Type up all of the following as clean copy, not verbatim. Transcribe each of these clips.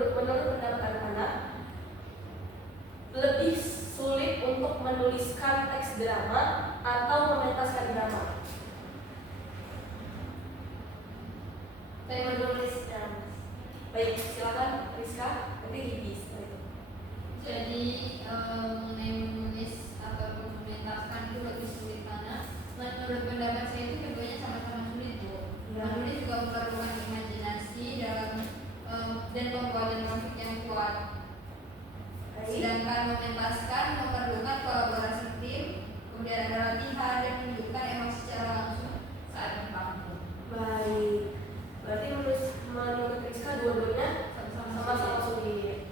Menurut pendapat anak-anak, lebih sulit untuk menuliskan teks drama atau mementaskan drama? Saya menulis drama. Baik, silakan Rizka, nanti Hibi setelah itu. Jadi mengenai menulis atau mementaskan itu lebih sulit karena menurut pendapat saya itu keduanya sama-sama sulit, Bu. Menulis juga memerlukan imajinasi dalam dan pembuatan grafik yang kuat. Sedangkan mementaskan memerlukan kolaborasi tim, kemudian ada latihan dan menunjukkan emosi secara langsung saat membangun. Baik, berarti menurut Rizka dua-duanya sama-sama sulit.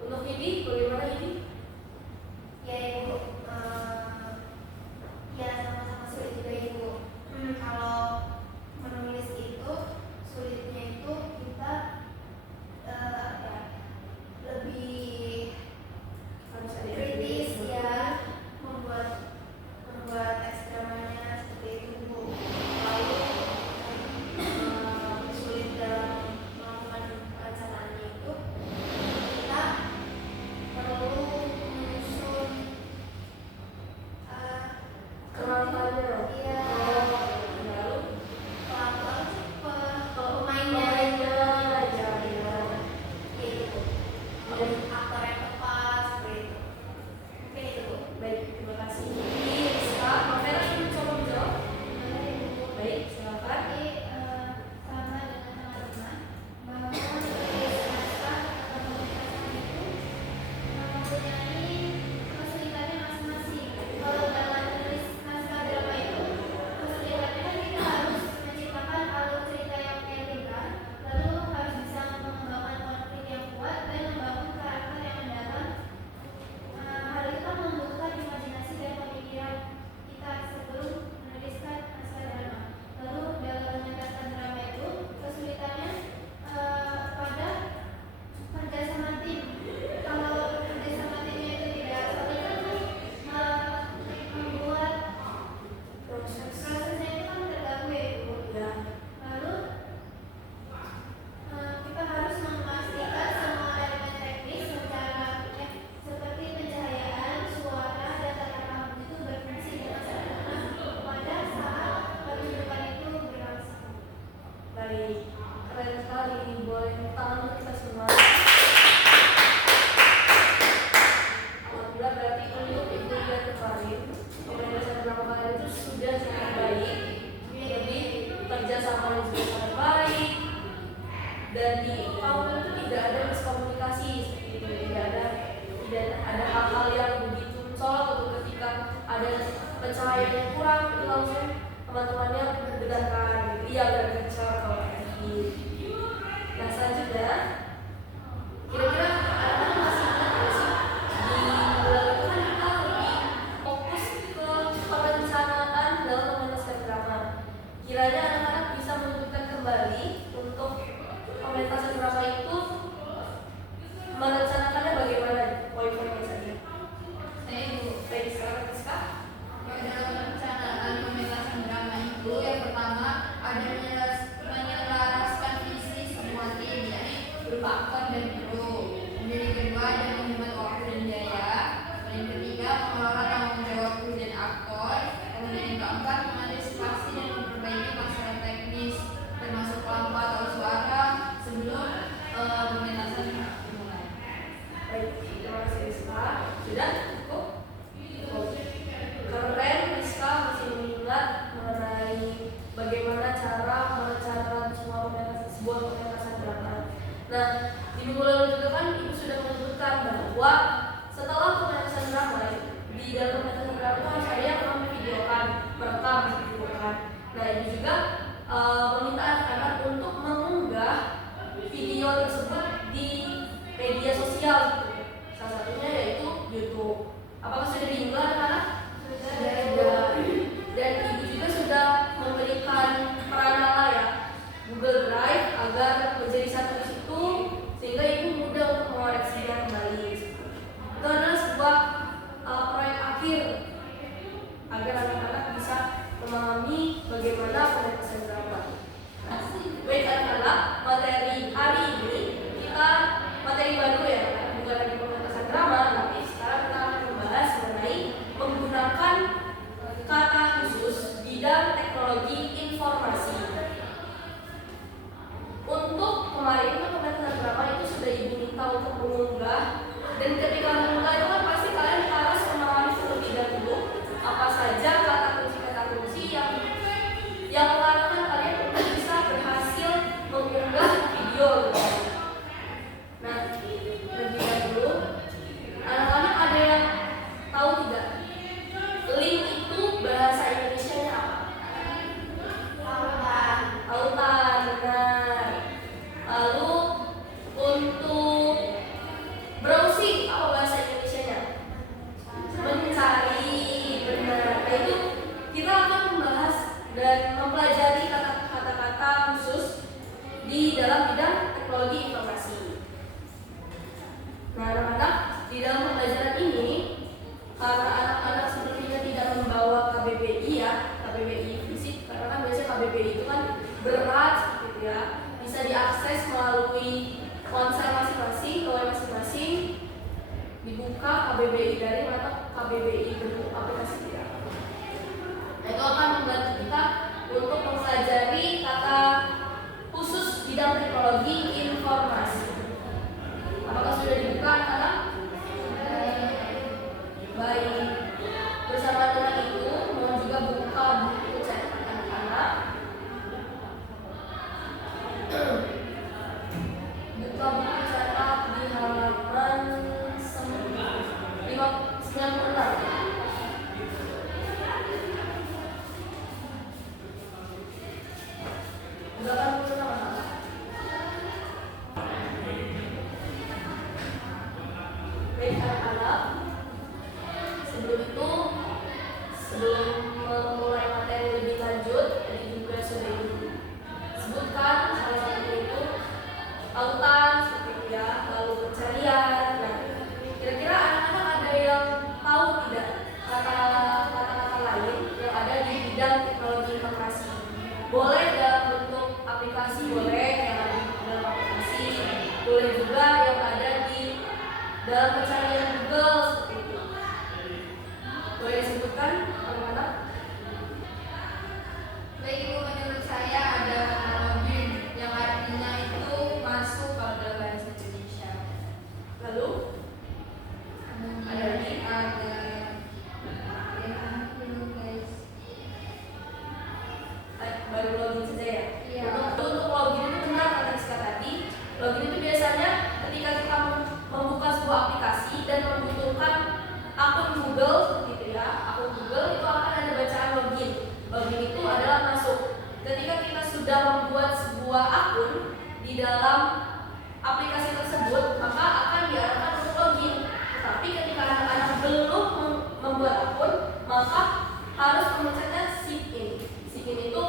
Untuk Hibi, bagaimana Hibi? Ya Ibu, ya sama-sama sulit juga Ibu. Kalau menulis itu sulitnya itu kita lebih kritis ya, membuat teks dramanya seperti itu Bu. Lalu sulit dalam melakukan perencanaannya itu kita perlu menyusun Kerangkanya. iya, Lalu pemainnya ya. gitu, aktor yang tepat seperti itu. Mungkin itu Bu. Baik, terima kasih. Hibi, Rizka, Novela ingin mencoba menjawab? Baik, silakan. Tapi sama dengan teman-teman bahwa menulis naskah atau pementasan itu mempunyai kesulitannya masing-masing. Kalau dalam menulis naskah drama itu kesulitannya kan kita harus menciptakan alur cerita yang meyakinkan, lalu harus bisa mengembangkan konflik yang kuat dan membangun karakter yang mendalam. Hal itu kan membutuhkan imajinasi dan pemikiran kita sebelum menuliskan naskah drama. Lalu dalam mementaskan drama itu kesulitannya pada kerjasama tim. Kalau kerjasama timnya itu tidak solid kan membuat prosesnya itu kan terganggu ya Ibu. Ya. Lalu kita harus memastikan semua elemen teknis seperti pencahayaan, suara, dan tata rambut itu berfungsi dengan sempurna pada saat pertunjukan itu berlangsung. Baik, keren sekali. Boleh tangan untuk kita semua. Alhamdulillah, berarti untuk Ibu yang kemarin pementasan drama kalian itu sudah sangat baik. Jadi kerjasamanya juga sangat baik. Dan di kamu itu tidak ada miskomunikasi seperti itu. Tidak ada hal-hal yang begitu mencolok atau ketika ada pencahayaan yang kurang itu langsung teman-temannya berdedakan gitu. Iya, berdedakan kalau lagi. Nah, selanjutnya kira-kira anak-anak masih ingat nggak sih di bulan itu kan kita lebih fokus ke perencanaan dalam mementaskan drama. Kiranya anak-anak bisa menunjukkan kembali untuk pementasan drama itu merencanakannya bagaimana, poin-poinnya saja. Saya Ibu. Baik, sekarang Rizka. Dalam perencanaan pementasan drama itu yang pertama ada menyelaraskan visi semua tim, yakni berupa aktor dan kru. Kemudian yang kedua ada menghemat waktu dan biaya. Kemudian yang ketiga mengelola tanggung jawab kru dan aktor. Kemudian yang keempat mengantisipasi dan memperbaiki masalah teknis termasuk lampu atau suara sebelum pementasan dimulai. Baik, terima kasih Rizka. Sudah cukup? Cukup. Keren, Rizka masih mengingat mengenai bagaimana cara merencanakan sebuah pementasan drama. Nah, di minggu lalu juga kan Ibu sudah menyebutkan bahwa setelah pementasan drama, di dalam pementasan drama itu harus ada yang memvideokan, merekam gitu kan. Nah, Ibu juga meminta anak-anak untuk mengunggah video tersebut di media sosial gitu. Salah satunya yaitu YouTube. Apakah sudah diunggah anak-anak? Sudah. Dan Ibu juga sudah memberikan peranala ya, Google Drive agar menjadi satu di situ sehingga Ibu mudah untuk mengoreksinya kembali. Itu adalah sebuah proyek akhir agar anak-anak bisa memahami bagaimana pementasan drama. Baik anak-anak, materi hari ini kita KBBI bentuk aplikasi tidak. Nah, itu akan membantu kita untuk mempelajari kata khusus bidang teknologi informasi. Apakah sudah dibuka anak-anak? Baik. Bersama dengan itu, mohon juga buka buku cetak anak-anak. Buka buku cetak di halaman 96. Baik anak-anak, sebelum memulai materi lebih lanjut, tadi juga sudah disebutkan salah satu itu tautan seperti itu ya, lalu pencarian. Nah, kira-kira anak-anak ada yang tahu tidak kata-kata lain yang ada di bidang teknologi informasi? Boleh dalam bentuk aplikasi, boleh yang ada di dalam aplikasi, boleh juga yang ada di dalam pencarian Google seperti itu. Boleh disebutkan anak-anak? Baik Ibu, menurut saya ada login yang artinya itu masuk kalau dalam bahasa Indonesia. Lalu Ada lagi ada guys. baru login saja ya? Iya. Untuk login itu benar kata Rizka tadi. Login itu biasanya ketika kita membuka sebuah aplikasi dan membutuhkan akun Google seperti itu ya. Akun Google itu akan ada bacaan login. Login itu adalah masuk. Ketika kita sudah membuat sebuah akun di dalam aplikasi tersebut, maka akan diarahkan untuk login. Tetapi ketika anak-anak belum membuat akun, maka harus memencetnya sign in. Sign in itu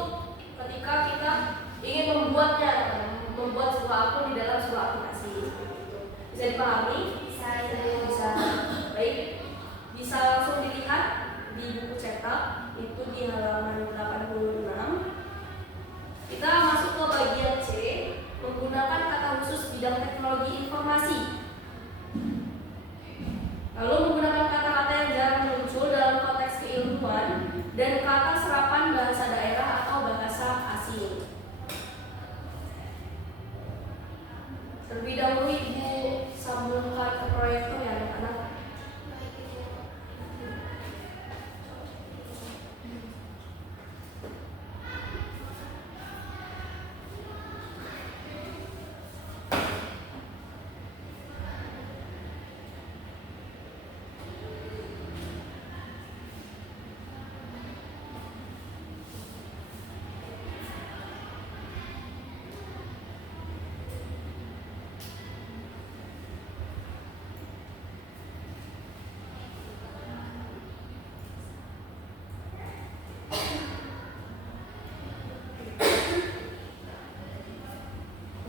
ketika kita ingin membuat sebuah akun di dalam sebuah aplikasi. Bisa dipahami? Bisa. Baik. Bisa langsung dilihat di buku cetak itu di halaman 86. Kita masuk ke bagian C, menggunakan kata khusus bidang teknologi informasi. Lalu menggunakan kata-kata yang jarang muncul dalam konteks keilmuan dan kata serapan bahasa daerah atau bahasa asing. Terlebih dahulu Ibu sambungkan ke proyektor ya anak-anak.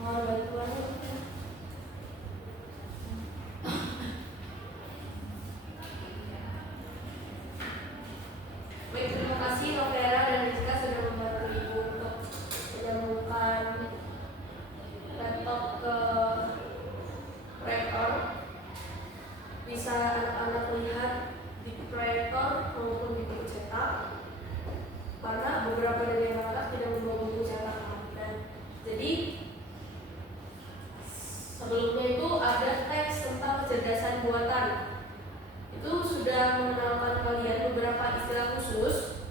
Mohon bantuan. Baik, terima kasih Novera dan Rizka sudah membantu Ibu untuk menyambungkan laptop ke proyektor. Bisa anak-anak lihat di proyektor maupun di buku cetak, karena beberapa dari anak-anak tidak membawa buku cetak. Dan jadi sebelumnya itu ada teks tentang kecerdasan buatan. Itu sudah mengenalkan kalian beberapa istilah khusus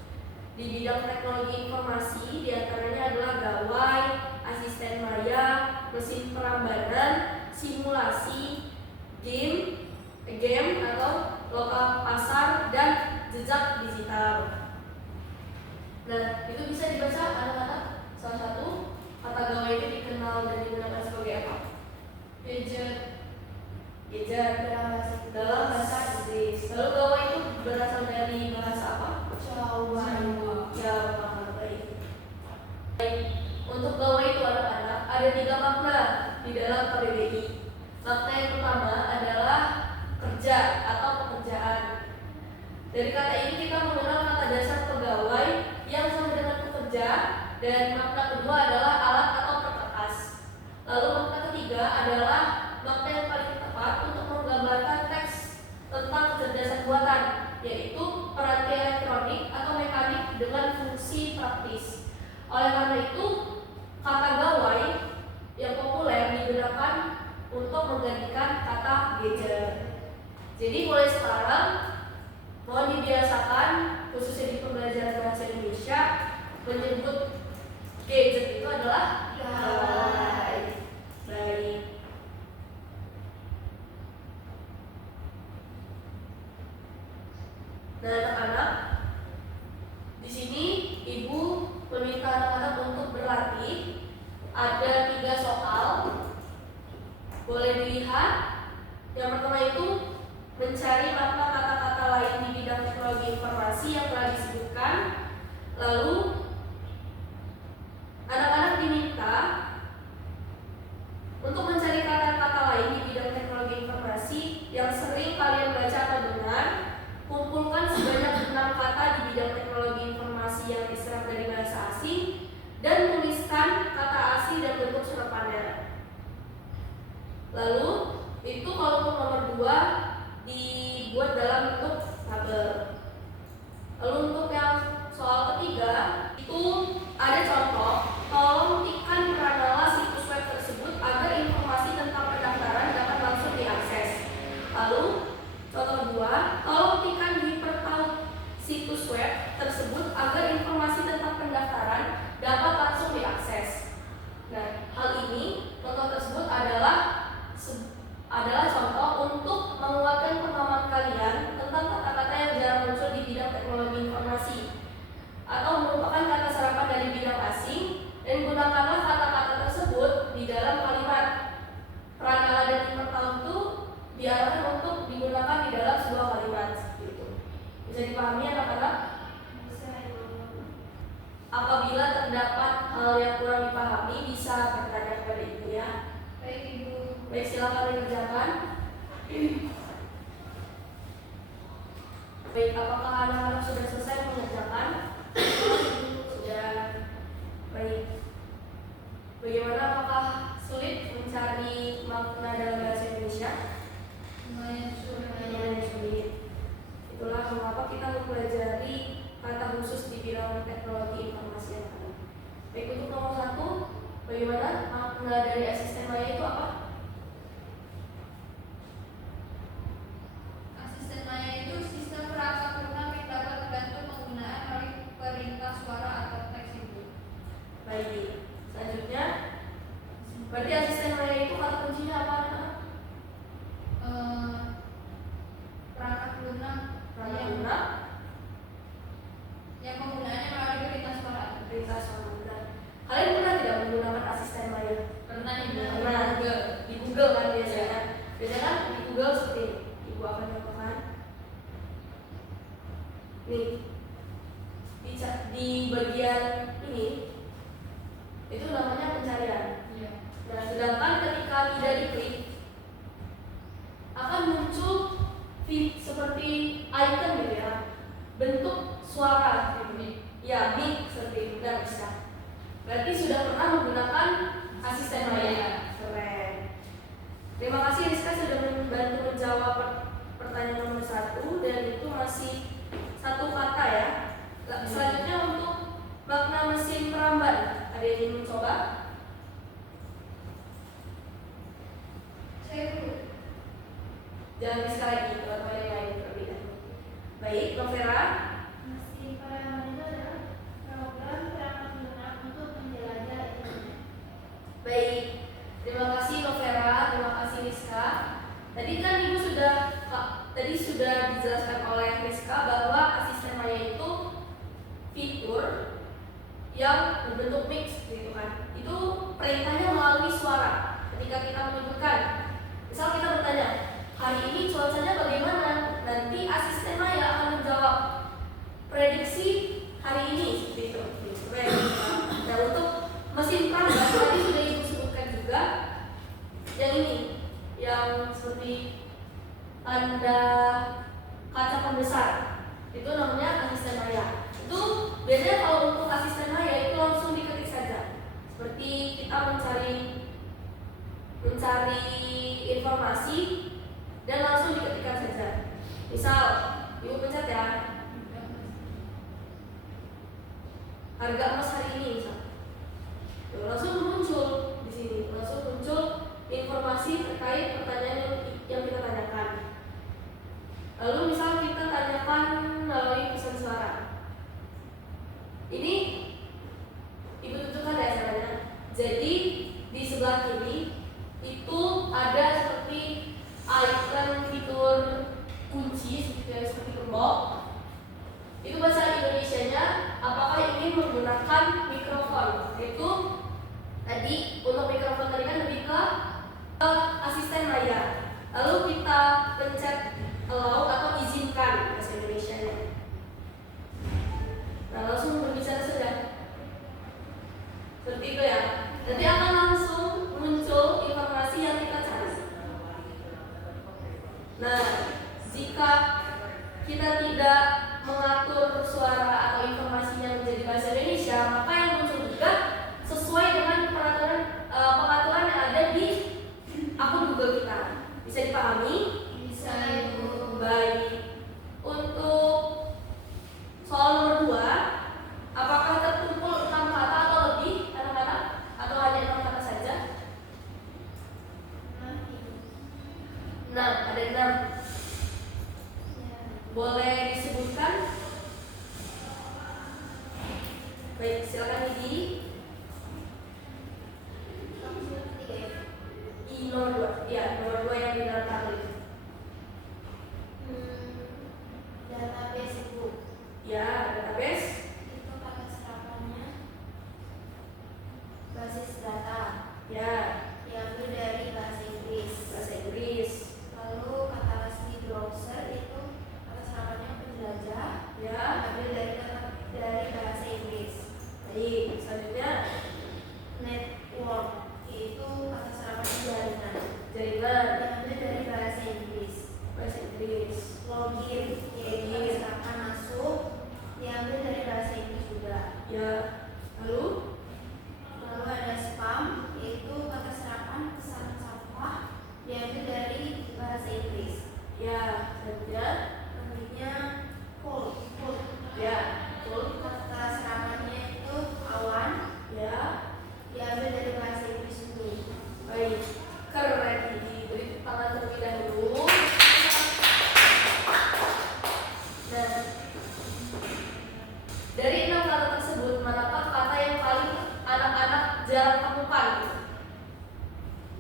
di bidang teknologi informasi, diantaranya adalah gawai, asisten maya, mesin perambanan, simulasi, game atau lokal pasar, dan jejak digital. Nah, itu bisa dibaca anak-anak. Salah satu kata gawai itu dikenal dan digunakan sebagai apa? Gadget dalam bahasa Inggris. Lalu gawai itu berasal dari bahasa apa? Jawa. Baik. Untuk gawai itu anak-anak ada 3 makna di dalam KBBI. Makna yang pertama adalah kerja atau pekerjaan. Dari kata ini kita mengenal kata dasar pegawai yang sama dengan pekerja, dan makna kedua adalah alat atau perkakas. Lalu makna ketiga adalah makna yang paling tepat untuk menggambarkan teks tentang kecerdasan buatan, Jadi mulai sekarang mohon dibiasakan khususnya di pembelajaran bahasa Indonesia menyebut gadget itu adalah baik. Baik. Nah, anak-anak, di sini ibu meminta anak-anak untuk berlatih. Ada 3 soal. Boleh dilihat. Yang pertama itu mencari makna kata-kata lain di bidang teknologi informasi yang telah disebutkan. Lalu anak-anak diminta untuk mencari kata-kata lain di bidang teknologi informasi yang sering kalian baca atau dengar. Kumpulkan sebanyak 6 kata di bidang teknologi informasi yang diserap dari bahasa asing dan tuliskan kata asing dan bentuk serapannya. Lalu itu kalau untuk nomor 2 dibuat dalam bentuk tabel. Lalu untuk yang soal ketiga itu ada contoh. Tolong ketikkan pranala situs web tersebut agar informasi tentang pendaftaran dapat langsung diakses. Lalu contoh 2, tolong ketikkan hyperlink situs web tersebut agar informasi tentang pendaftaran dapat langsung diakses. Nah, hal ini contoh tersebut adalah contoh untuk menguatkan pemahaman kalian tentang kata-kata yang jarang muncul di bidang teknologi informasi atau merupakan kata serapan dari bidang asing, dan gunakanlah kata-kata tersebut di dalam kalimat. Pranala dan hyperlink itu diarahkan untuk digunakan di dalam sebuah kalimat. Gitu. Bisa dipahami anak-anak? Apabila terdapat hal yang kurang dipahami bisa bertanya kepada ibu ya. Baik Ibu. Baik, silakan dikerjakan. Baik, apakah anak-anak sudah selesai mengerjakan? Sudah. Baik. Bagaimana, apakah sulit mencari makna dalam bahasa Indonesia? Lumayan Sulit. Itulah mengapa kita mempelajari kata khusus di bidang teknologi informasi yang ada. Baik, untuk nomor 1, bagaimana makna dari asisten maya itu apa? Asisten maya itu sistem perangkat lunak yang dapat membantu penggunaan melalui perintah suara atau teks Ibu. Baik. Selanjutnya, berarti asisten maya itu kata kuncinya apa? Perangkat lunak yang penggunaannya melalui perintah suara. Perintah suara. Kalian pernah tidak menggunakan asisten maya? Pernah Ibu. Pernah. Di Google kan biasanya. Biasanya kan di Google seperti ini. Ibu akan contohkan. Nih, di bagian ini itu namanya pencarian. Iya. Nah, sedangkan ketika tidak diklik akan muncul seperti icon gitu ya, bentuk suara gitu. Ya, mic seperti itu. Tidak bisa. Berarti sudah pernah menggunakan asisten maya. Keren. Terima kasih Rizka sudah membantu menjawab pertanyaan nomor 1, dan itu masih 1 kata ya. Selanjutnya untuk makna mesin peramban. Ada yang ingin mencoba? Saya dulu. Jangan Rizka lagi, teman-teman yang lain terlebih dahulu. Baik, Novera. Mesin peramban itu adalah program perangkat lunak untuk menjelajah internet. Baik, terima kasih Novera, terima kasih Rizka. Tadi kan Ibu sudah dijelaskan oleh Rizka bahwa asisten maya itu fitur yang berbentuk mix gitu kan. Itu perintahnya melalui suara. Ketika kita menyebutkan, misal kita bertanya, hari ini cuacanya bagaimana? Nanti asisten maya akan menjawab prediksi hari ini seperti itu. Nah, untuk mesin peramban tadi sudah Ibu sebutkan juga yang ini, yang seperti tanda kaca pembesar, itu namanya asisten maya. Itu biasanya kalau untuk asisten maya itu langsung diketik saja, seperti kita mencari informasi dan langsung diketikkan saja. Misal Ibu pencet ya, harga emas hari ini misal. Langsung muncul di sini, langsung muncul informasi terkait pertanyaan yang kita tanyakan. Lalu kita pencet allow atau izinkan bahasa Indonesianya. Nah, langsung berbicara sudah. Seperti itu ya. Nanti akan langsung muncul informasi yang kita cari. Nah, jika kita tidak mengatur suara atau informasinya menjadi bahasa Indonesia, maka yang muncul juga sesuai dengan pengaturan yang ada di akun Google kita. Bisa dipahami? Bisa, Ibu. Baik. Untuk soal nomor 2, apakah terkumpul 6 kata atau lebih anak-anak? Atau hanya 6 kata saja? 6, ada 6. Boleh disebutkan? Baik, silakan Didi. Nomor 2, ya, nomor 2 yang di dalam tablet. Database Ibu. Ya, database. Itu kata serapannya basis data. Ya, Diambil dari bahasa Inggris. bahasa Inggris. Lalu kata resmi browser itu kata serapannya penjelajah. Ya, Diambil dari bahasa Inggris. baik. Selanjutnya Network itu kata serapannya jaringan. jaringan. Diambil dari bahasa Inggris. Bahasa Inggris. Login yaitu kata serapan masuk. Diambil dari bahasa Inggris juga. Ya, lalu Lalu ada spam, yaitu kata serapan pesan sampah, diambil dari bahasa Inggris. ya, selanjutnya Selanjutnya cold. ya, betul. Kata serapannya itu awan, Ya, diambil dari bahasa Inggris juga. baik. Keren ini. Beri tepuk tangan terlebih dahulu. Nah, dari 6 kata tersebut, manakah kata yang paling anak-anak jarang temukan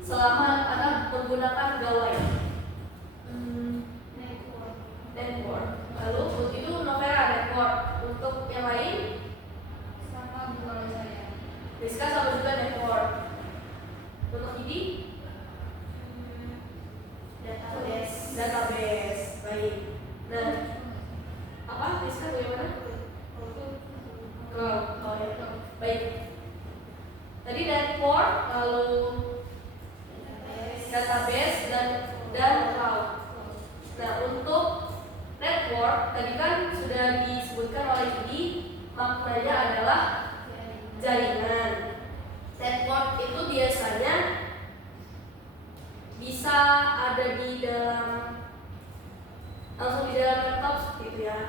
selama anak-anak menggunakan gawai? Network. Network. Lalu itu Novera network. Untuk yang lain, Sama Bu kalau saya. Rizka sama juga network. Untuk ini Database. database. Baik. Nah, apa Rizka bagaimana? Oh ya. Baik. Tadi network, lalu database dan cloud. Nah, untuk network tadi kan sudah disebutkan oleh Didi, maknanya adalah jaringan. Network itu biasanya bisa ada di dalam langsung di dalam laptop seperti itu ya.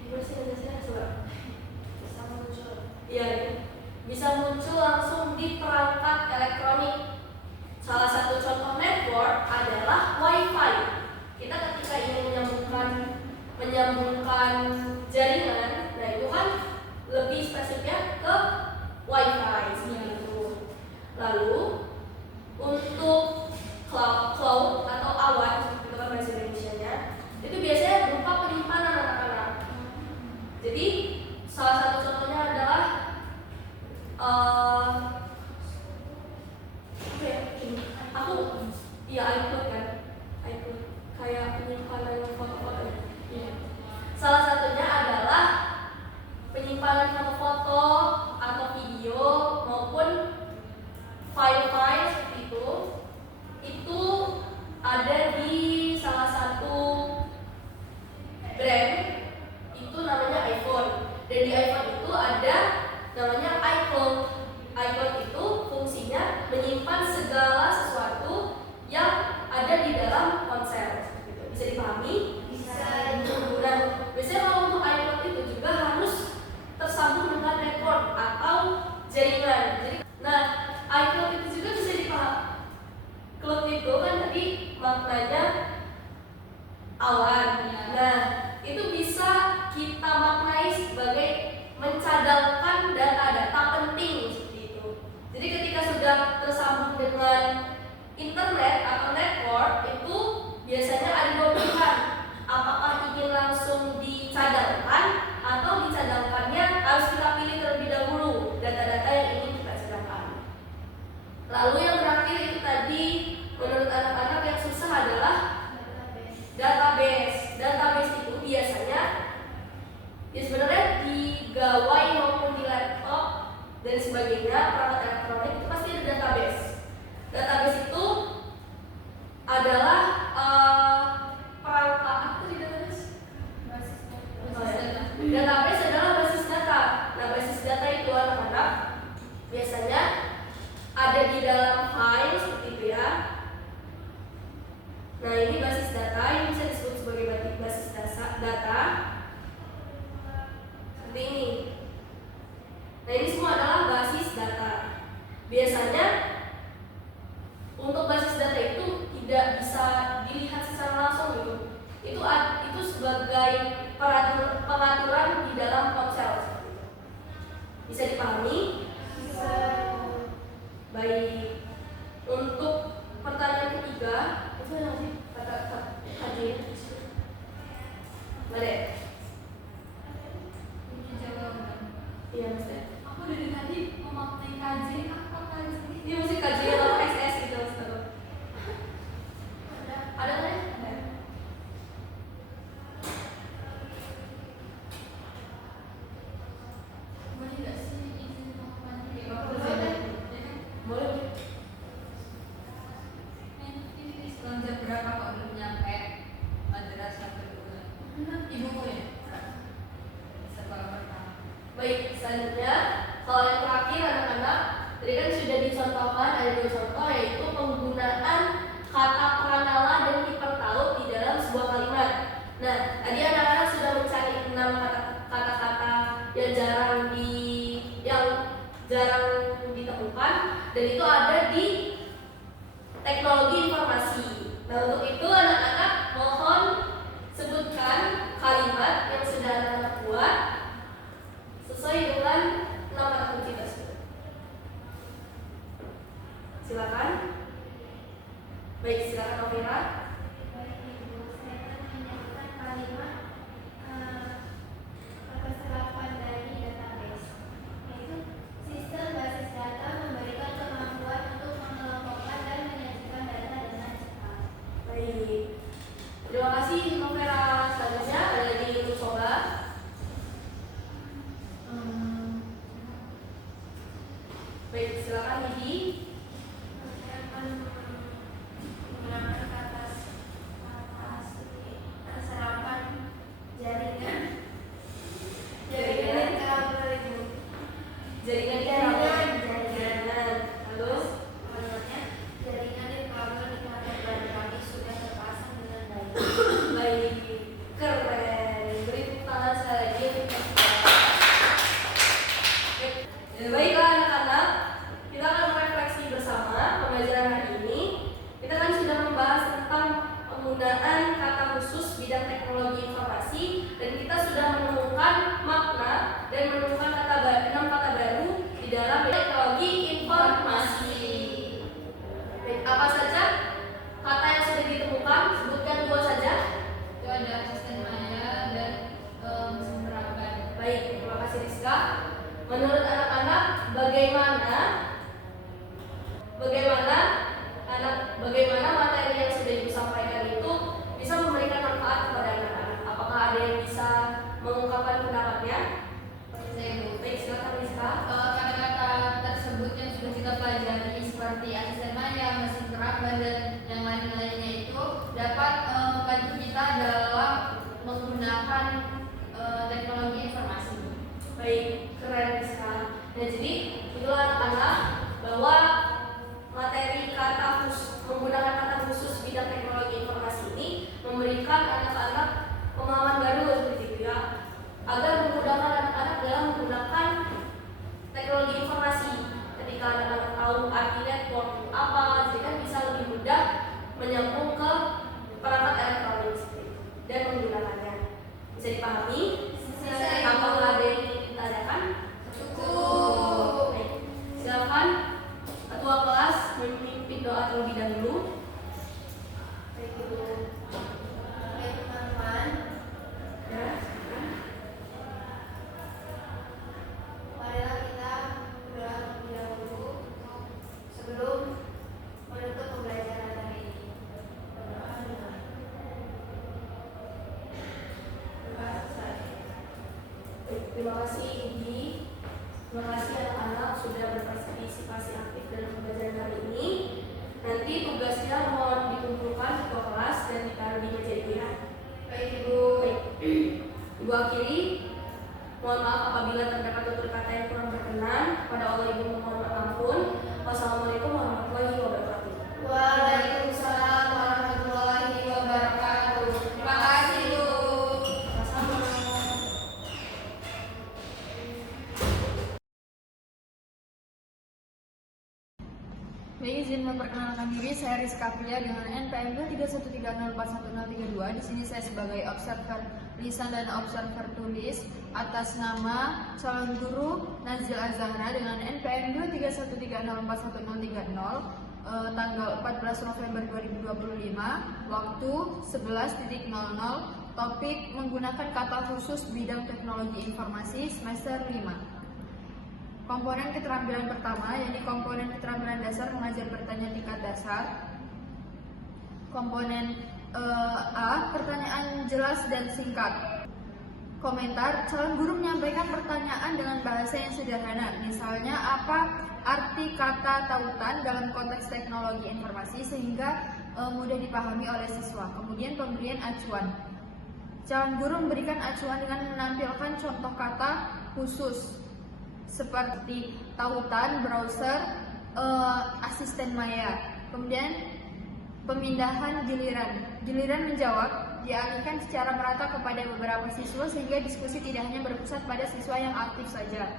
Gimana sih ngejelasinnya coba? Bisa muncul. Iya, bisa muncul langsung di perangkat elektronik. Salah satu contoh network adalah WiFi. Kita ketika ingin menyambungkan jaringan, nah itu kan lebih spesifiknya ke WiFi seperti itu. Lalu untuk cloud atau awan seperti itu kan bahasa Indonesianya, itu biasanya berupa penyimpanan anak-anak. Jadi salah satu contohnya adalah apa ya? Aku iCloud kan, iCloud kayak penyimpanan foto-foto. Iya. Salah satunya adalah penyimpanan foto-foto atau video maupun file-file seperti itu ada di salah satu brand, itu namanya iPhone. Dan di iPhone itu ada namanya iCloud. iCloud itu fungsinya menyimpan segala sesuatu yang ada di dalam ponsel. Bisa dipahami? Bisa. Nah, biasanya kalau untuk iCloud itu juga harus tersambung dengan network atau jaringan. Jadi, nah, iCloud itu juga bisa dipahami. Cloud itu kan tadi maknanya awan. Nah, itu bisa kita maknai sebagai mencadangkan data-data penting seperti itu. Jadi ketika sudah tersambung dengan internet atau network, itu biasanya ada dua pilihan. Apakah ingin langsung dicadangkan atau dicadangkannya harus kita pilih terlebih dahulu data-data yang ingin kita cadangkan. Lalu yang terakhir itu tadi menurut anak-anak yang susah namanya perangkat elektronik itu pasti ada database. Database itu adalah perangkat apa tadi database? Database adalah basis data. Nah, basis data itu anak-anak biasanya ada di dalam file seperti itu ya. Nah, ini basis data, ini bisa disebut sebagai basis data seperti ini. Nah, ini semua adalah basis data. Biasanya untuk basis data itu tidak bisa dilihat secara langsung gitu. Itu sebagai pengaturan di dalam ponsel. Bisa dipahami? Bisa. Baik. Untuk pertanyaan ketiga, itu yang sih kata kajian. Mari. Ini jawaban. Iya, Mas. Aku dari tadi memaknai KJ, apa KJ? Ini mesti kajian atau SS gitu, Mas. Ada kan? Ada. Boleh nggak sih izin melakukan kayak Boleh. Boleh. ini setelah jam berapa kok belum nyampe madrasah kedua? Ibuku ya? Sekolah pertama. Baik, selanjutnya soal yang terakhir anak-anak, tadi kan sudah dicontohkan ada 2 contoh yaitu penggunaan kata pranala dan hipertaut di dalam sebuah kalimat. Nah, tadi anak-anak sudah mencari 6 kata-kata yang jarang ditemukan dan itu ada di teknologi informasi. Nah, untuk itu anak-anak mohon sebutkan kalimat yang sudah anak-anak buat sesuai dengan 6 kata kunci tersebut. Silakan. Baik, silakan Novira. Baik, Ibu. Saya akan menyanyikan kalimat kesalahan dari database, yaitu sistem basis data memberikan kemampuan untuk mengelompokkan dan menyajikan data dengan cepat. Baik. Terima kasih Novira. Selanjutnya ada lagi untuk coba. Baik, silakan Didi. Saya akan menggunakan kata serapan jaringan kabel itu. Jaringan jaringan. Lalu Menurutnya, jaringan dan kabel di kantor baru kami sudah terpasang dengan baik. baik, keren. Beri tepuk tangan sekali lagi untuk baiklah anak-anak, kita akan merefleksi bersama pembelajaran hari ini. Kita kan sudah membahas tentang penggunaan kata khusus bidang teknologi informasi dan kita sudah menemukan makna dan menemukan 6 kata baru di dalam teknologi informasi. Baik, apa saja kata yang sudah ditemukan? Sebutkan 2 saja. Itu ada asisten maya dan mesin perabat. Baik, terima kasih Rizka. Menurut anak-anak, bagaimana materi yang sudah Ibu sampaikan itu bisa memberikan manfaat kepada anak-anak? Apakah ada yang bisa mengungkapkan pendapatnya? Saya Bu. Baik, silakan Rizka. Kata-kata tersebut yang sudah kita pelajari seperti asisten maya, mesin perabat dan yang lain-lainnya itu dapat membantu kita dalam menggunakan teknologi informasi. Baik, keren Rizka. Nah, jadi itulah anak-anak bahwa materi menggunakan kata khusus bidang teknologi informasi ini memberikan anak-anak pemahaman baru seperti itu ya, agar memudahkan anak-anak dalam menggunakan teknologi informasi. Ketika anak-anak tahu arti network apa, jadi kan bisa lebih mudah menyambung ke perangkat elektronik seperti itu dan menggunakannya. Bisa dipahami? Apakah ada yang ingin ditanyakan? Cukup. Baik, silakan ketua kelas memimpin doa terlebih dahulu. Baik, Ibu. Baik, teman-teman. Ya. Marilah kita berdoa terlebih dahulu sebelum menutup pembelajaran hari ini. Terima kasih Ibu. Terima kasih anak-anak sudah berpartisipasi berpartisipasi aktif dalam pembelajaran kali ini. Nanti tugasnya mohon dikumpulkan di kelas dan ditaruh di meja Ibu ya. Baik Ibu. Ibu akhiri, mohon maaf apabila terdapat tutur kata yang kurang berkenan. Kepada Allah Ibu mohon ampun. Wassalamualaikum warahmatullahi wabarakatuh. Waalaikumsalam warahmatullahi wabarakatuh. Terima kasih Ibu. Sama-sama. Baik, izin memperkenalkan diri, saya Rizka Pria dengan NPM 23130411032. Di sini saya sebagai observer lisan dan observer tulis atas nama calon guru Nazil Azahra dengan NPM 23130411030, tanggal 14 November 2025, waktu 11.00, topik menggunakan kata khusus bidang teknologi informasi semester 5. Komponen keterampilan pertama, yaitu komponen keterampilan dasar mengajar bertanya tingkat dasar. Komponen A, pertanyaan jelas dan singkat. Komentar, calon guru menyampaikan pertanyaan dengan bahasa yang sederhana. Misalnya, apa arti kata tautan dalam konteks teknologi informasi sehingga mudah dipahami oleh siswa. Kemudian pemberian acuan. Calon guru memberikan acuan dengan menampilkan contoh kata khusus seperti tautan, browser, asisten maya. Kemudian pemindahan giliran. Giliran menjawab dialihkan secara merata kepada beberapa siswa sehingga diskusi tidak hanya berpusat pada siswa yang aktif saja.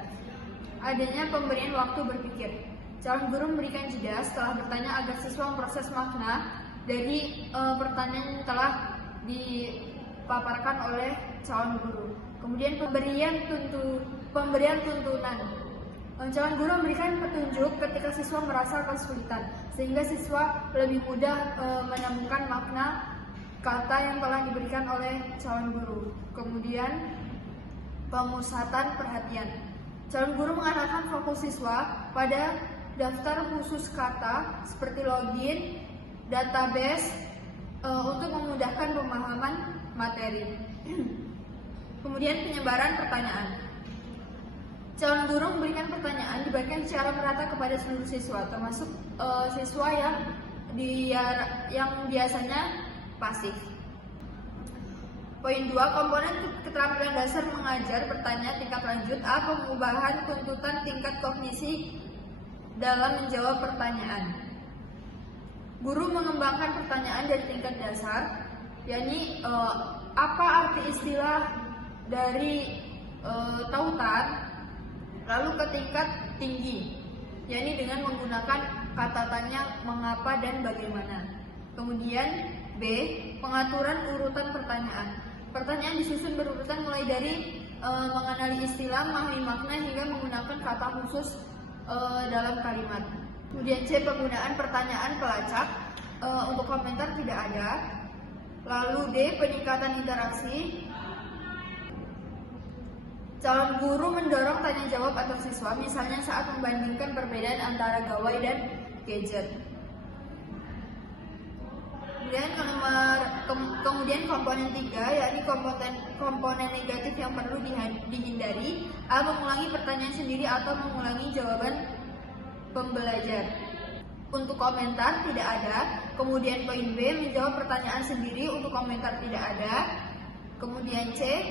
Adanya pemberian waktu berpikir. Calon guru memberikan jeda setelah bertanya agar siswa memproses makna dari pertanyaan yang telah dipaparkan oleh calon guru. Kemudian pemberian tuntunan. Calon guru memberikan petunjuk ketika siswa merasa kesulitan, sehingga siswa lebih mudah menemukan makna kata yang telah diberikan oleh calon guru. Kemudian pemusatan perhatian. Calon guru mengarahkan fokus siswa pada daftar khusus kata seperti login, database untuk memudahkan pemahaman materi. Kemudian penyebaran pertanyaan. Calon guru memberikan pertanyaan dibagikan secara merata kepada seluruh siswa, termasuk siswa yang biasanya pasif. Poin 2, komponen keterampilan dasar mengajar bertanya tingkat lanjut. A, pengubahan tuntutan tingkat kognisi dalam menjawab pertanyaan. Guru mengembangkan pertanyaan dari tingkat dasar, yakni apa arti istilah dari tautan, lalu ke tingkat tinggi, yakni dengan menggunakan kata tanya, mengapa dan bagaimana. Kemudian B, pengaturan urutan pertanyaan. Pertanyaan disusun berurutan mulai dari mengenali istilah, memahami makna hingga menggunakan kata khusus dalam kalimat. Kemudian C, penggunaan pertanyaan pelacak. Untuk komentar tidak ada. Lalu D, peningkatan interaksi. Calon guru mendorong tanya jawab antar siswa, misalnya saat membandingkan perbedaan antara gawai dan gadget. Kemudian komponen 3, yakni komponen negatif yang perlu dihindari. A, mengulangi pertanyaan sendiri atau mengulangi jawaban pembelajar. Untuk komentar tidak ada. Kemudian poin B, menjawab pertanyaan sendiri. Untuk komentar tidak ada. Kemudian C,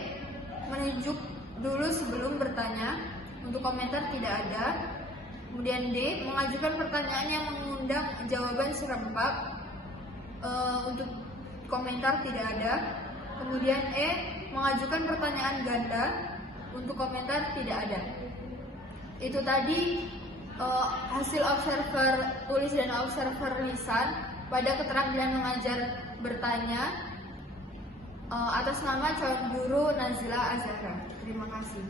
menunjuk dulu sebelum bertanya. Untuk komentar tidak ada. Kemudian D, mengajukan pertanyaan yang mengundang jawaban serempak. Untuk komentar tidak ada. Kemudian E, mengajukan pertanyaan ganda. Untuk komentar tidak ada. Itu tadi hasil observer tulis dan observer lisan pada keterampilan mengajar bertanya atas nama calon guru Nazila Azahra. Terima kasih.